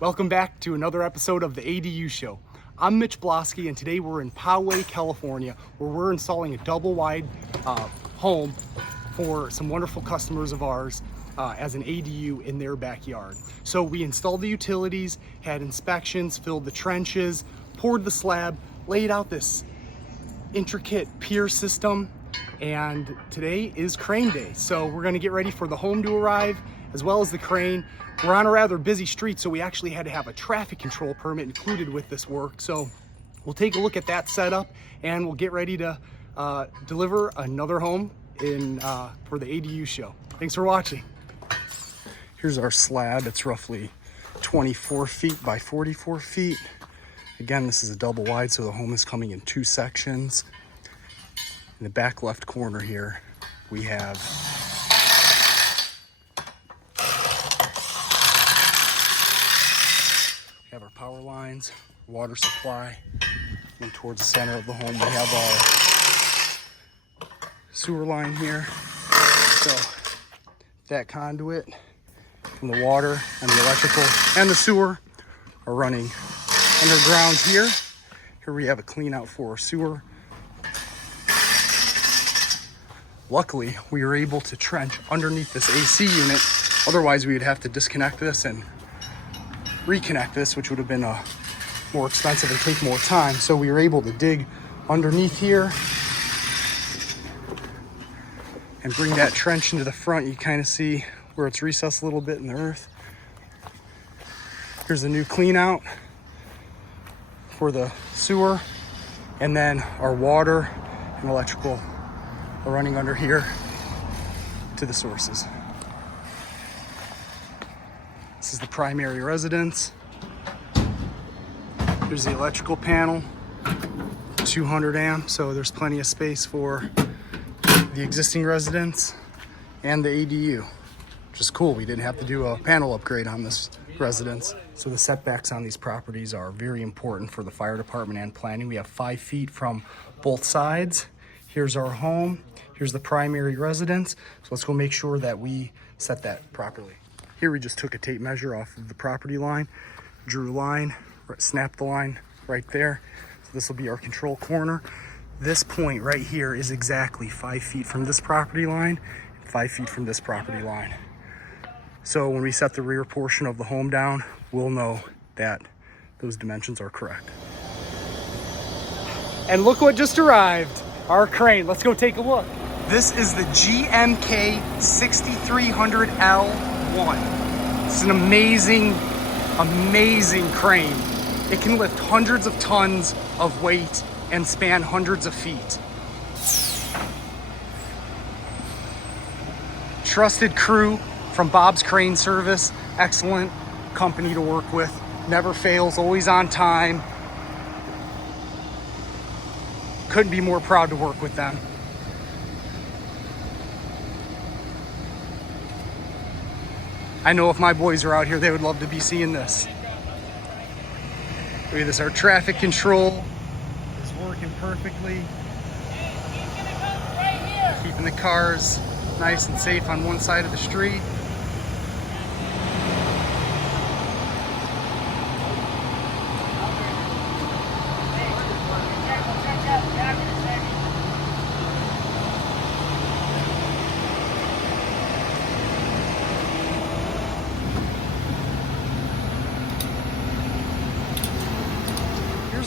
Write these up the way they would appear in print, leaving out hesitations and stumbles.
Welcome back to another episode of the ADU Show. I'm Mitch Blosky, and today we're in Poway, California, where we're installing a double-wide home for some wonderful customers of ours as an ADU in their backyard. So we installed the utilities, had inspections, filled the trenches, poured the slab, laid out this intricate pier system, and today is crane day. So we're gonna get ready for the home to arrive, as well as the crane. We're on a rather busy street, so we actually had to have a traffic control permit included with this work. So we'll take a look at that setup, and we'll get ready to deliver another home for the ADU Show. Thanks for watching. Here's our slab. It's roughly 24 feet by 44 feet. Again, this is a double wide, so the home is coming in two sections. In the back left corner here, we have our power lines, water supply, and towards the center of the home we have our sewer line here. So that conduit from the water and the electrical and the sewer are running underground here. Here we have a clean out for our sewer. Luckily, we were able to trench underneath this AC unit. Otherwise, we would have to disconnect this and reconnect this, which would have been more expensive and take more time. So we were able to dig underneath here and bring that trench into the front. You kind of see where it's recessed a little bit in the earth. Here's the new clean out for the sewer, and then our water and electrical are running under here to the sources. This is the primary residence. Here's the electrical panel, 200 amp, so there's plenty of space for the existing residence and the ADU, which is cool. We didn't have to do a panel upgrade on this residence. So the setbacks on these properties are very important for the fire department and planning. We have 5 feet from both sides. Here's our home. Here's the primary residence. So let's go make sure that we set that properly. Here we just took a tape measure off of the property line, drew a line, snapped the line right there. So this will be our control corner. This point right here is exactly 5 feet from this property line, 5 feet from this property line. So when we set the rear portion of the home down, we'll know that those dimensions are correct. And look what just arrived, our crane. Let's go take a look. This is the GMK 6300L1. It's an amazing crane. It can lift hundreds of tons of weight and span hundreds of feet. Trusted crew from Bob's Crane Service. Excellent company to work with. Never fails, always on time. Couldn't be more proud to work with them. I know if my boys are out here, they would love to be seeing this. Look at this, our traffic control is working perfectly. Keeping the cars nice and safe on one side of the street.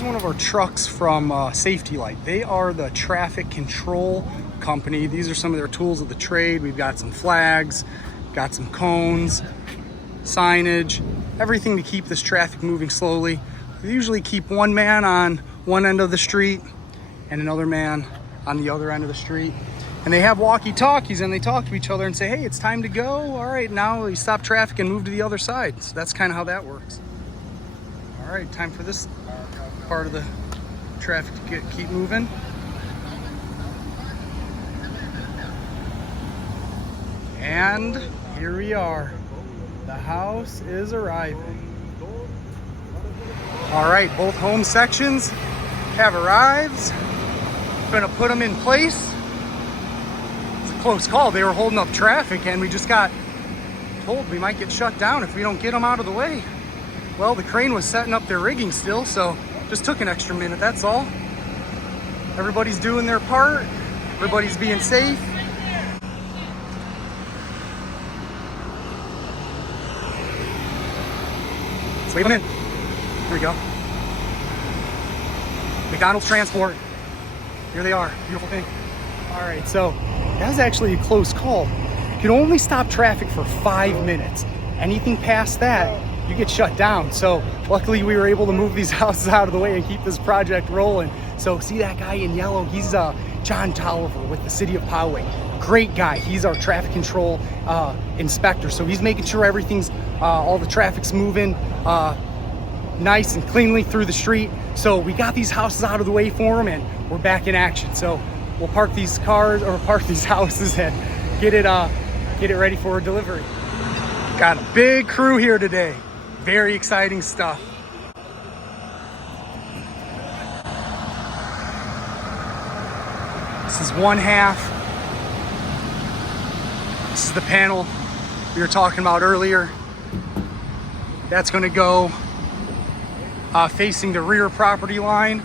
One of our trucks from Safety Light. They are the traffic control company. These are some of their tools of the trade. We've got some flags, got some cones, signage, everything to keep this traffic moving slowly. They usually keep one man on one end of the street and another man on the other end of the street. And they have walkie-talkies, and they talk to each other and say, hey, it's time to go. All right, now we stop traffic and move to the other side. So that's kind of how that works. All right, time for this part of the traffic to keep moving. And here we are. The house is arriving. All right, both home sections have arrived. Gonna put them in place. It's a close call. They were holding up traffic, and we just got told we might get shut down if we don't get them out of the way. Well, the crane was setting up their rigging still, so just took an extra minute, that's all. Everybody's doing their part. Everybody's being safe. Wave them in. Here we go. McDonald's Transport. Here they are. Beautiful thing. All right, so that was actually a close call. You can only stop traffic for 5 minutes. Anything past that, you get shut down. So luckily we were able to move these houses out of the way and keep this project rolling. So see that guy in yellow? He's John Tolliver with the City of Poway. Great guy. He's our traffic control inspector. So he's making sure everything's, all the traffic's moving nice and cleanly through the street. So we got these houses out of the way for him and we're back in action. So we'll park these cars or park these houses and get it ready for a delivery. Got a big crew here today. Very exciting stuff. This is one half. This is the panel we were talking about earlier. That's going to go facing the rear property line.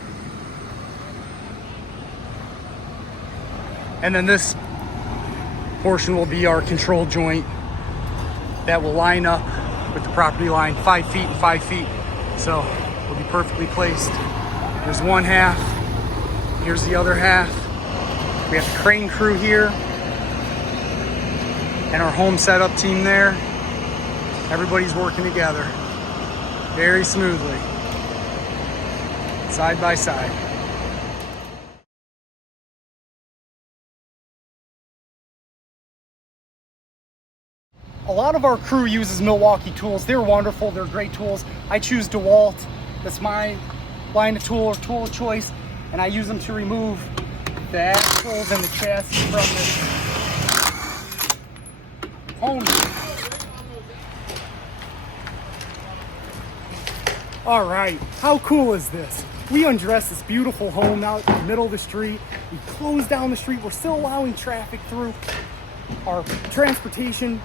And then this portion will be our control joint that will line up with the property line 5 feet and 5 feet. So it'll be perfectly placed. Here's one half. Here's the other half. We have the crane crew here and our home setup team there. Everybody's working together very smoothly, side by side. A lot of our crew uses Milwaukee tools. They're wonderful, they're great tools. I choose DeWalt, that's my line of tool or tool of choice, and I use them to remove the axles and the chassis from this home. All right, how cool is this? We undressed this beautiful home out in the middle of the street. We closed down the street. We're still allowing traffic through. Our transportation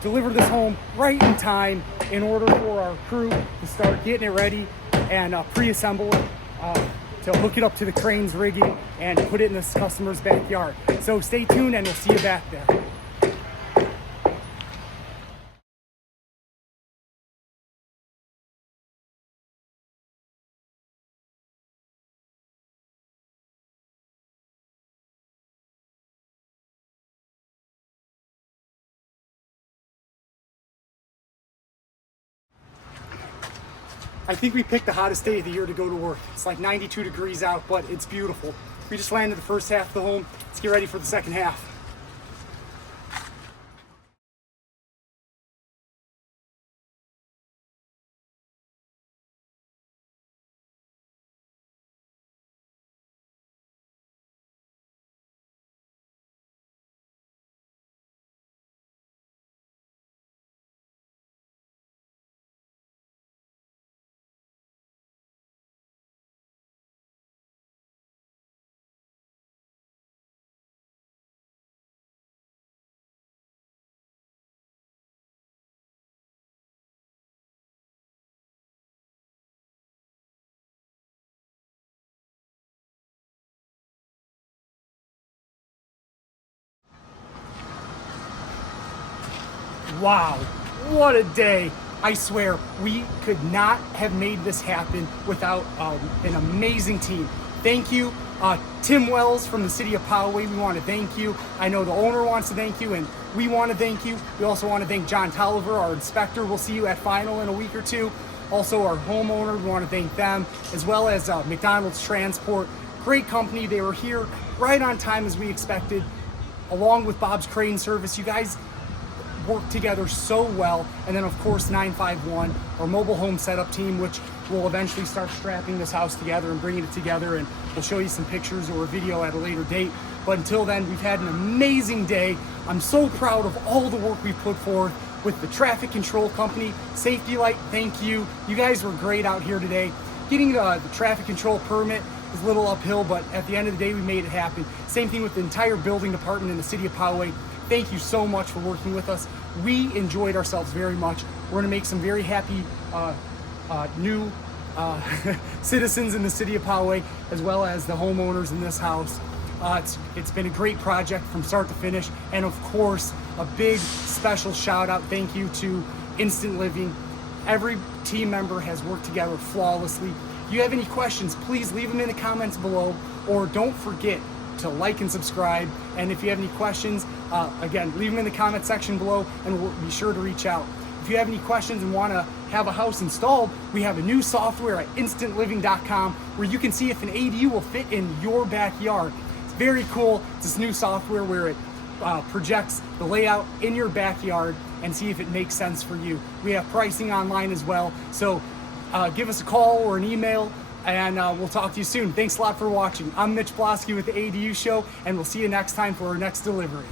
delivered this home right in time in order for our crew to start getting it ready and pre-assemble it to hook it up to the crane's rigging and put it in this customer's backyard. So stay tuned and we'll see you back there. I think we picked the hottest day of the year to go to work. It's like 92 degrees out, but it's beautiful. We just landed the first half of the home. Let's get ready for the second half. Wow, what a day. I swear, we could not have made this happen without an amazing team. Thank you. Tim Wells from the City of Poway, we want to thank you. I know the owner wants to thank you, and we want to thank you. We also want to thank John Tolliver, our inspector. We'll see you at final in a week or two. Also, our homeowner, we want to thank them, as well as McDonald's Transport. Great company. They were here right on time as we expected, along with Bob's Crane Service. You guys work together so well. And then of course 951, our mobile home setup team, which will eventually start strapping this house together and bringing it together, and we'll show you some pictures or a video at a later date. But until then, we've had an amazing day. I'm so proud of all the work we put forth with the traffic control company. Safety Light, thank you. You guys were great out here today. Getting the traffic control permit is a little uphill, but at the end of the day, we made it happen. Same thing with the entire building department in the City of Poway. Thank you so much for working with us. We enjoyed ourselves very much. We're gonna make some very happy new citizens in the city of Poway, as well as the homeowners in this house. It's been a great project from start to finish, and of course, a big special shout out, thank you to Instant Living. Every team member has worked together flawlessly. If you have any questions, please leave them in the comments below, or don't forget to like and subscribe. And if you have any questions, again, leave them in the comment section below, and we'll be sure to reach out. If you have any questions and want to have a house installed, we have a new software at instantliving.com where you can see if an ADU will fit in your backyard. It's very cool. It's this new software where it projects the layout in your backyard and see if it makes sense for you. We have pricing online as well, so give us a call or an email, and we'll talk to you soon. Thanks a lot for watching. I'm Mitch Blosky with the ADU Show, and we'll see you next time for our next delivery.